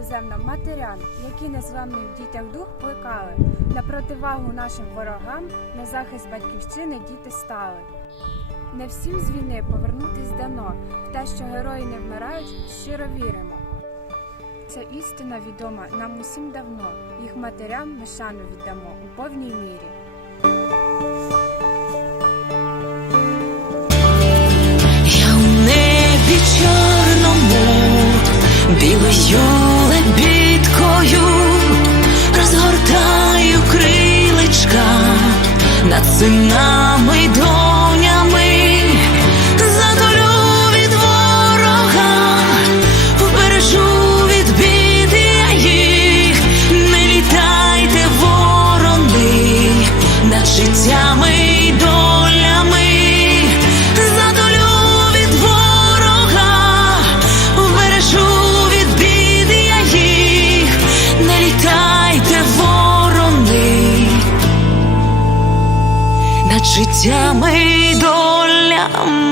напевно, матерям, які незламний в дітях дух плекали. На противагу нашим ворогам, на захист батьківщини діти стали. Не всім з війни повернутись дано, в те, що герої не вмирають, щиро віримо. Ця істина відома нам усім давно, їх матерям ми шану віддамо у повній мірі. Я у небі чорному, білою синами й над життями доля. долями.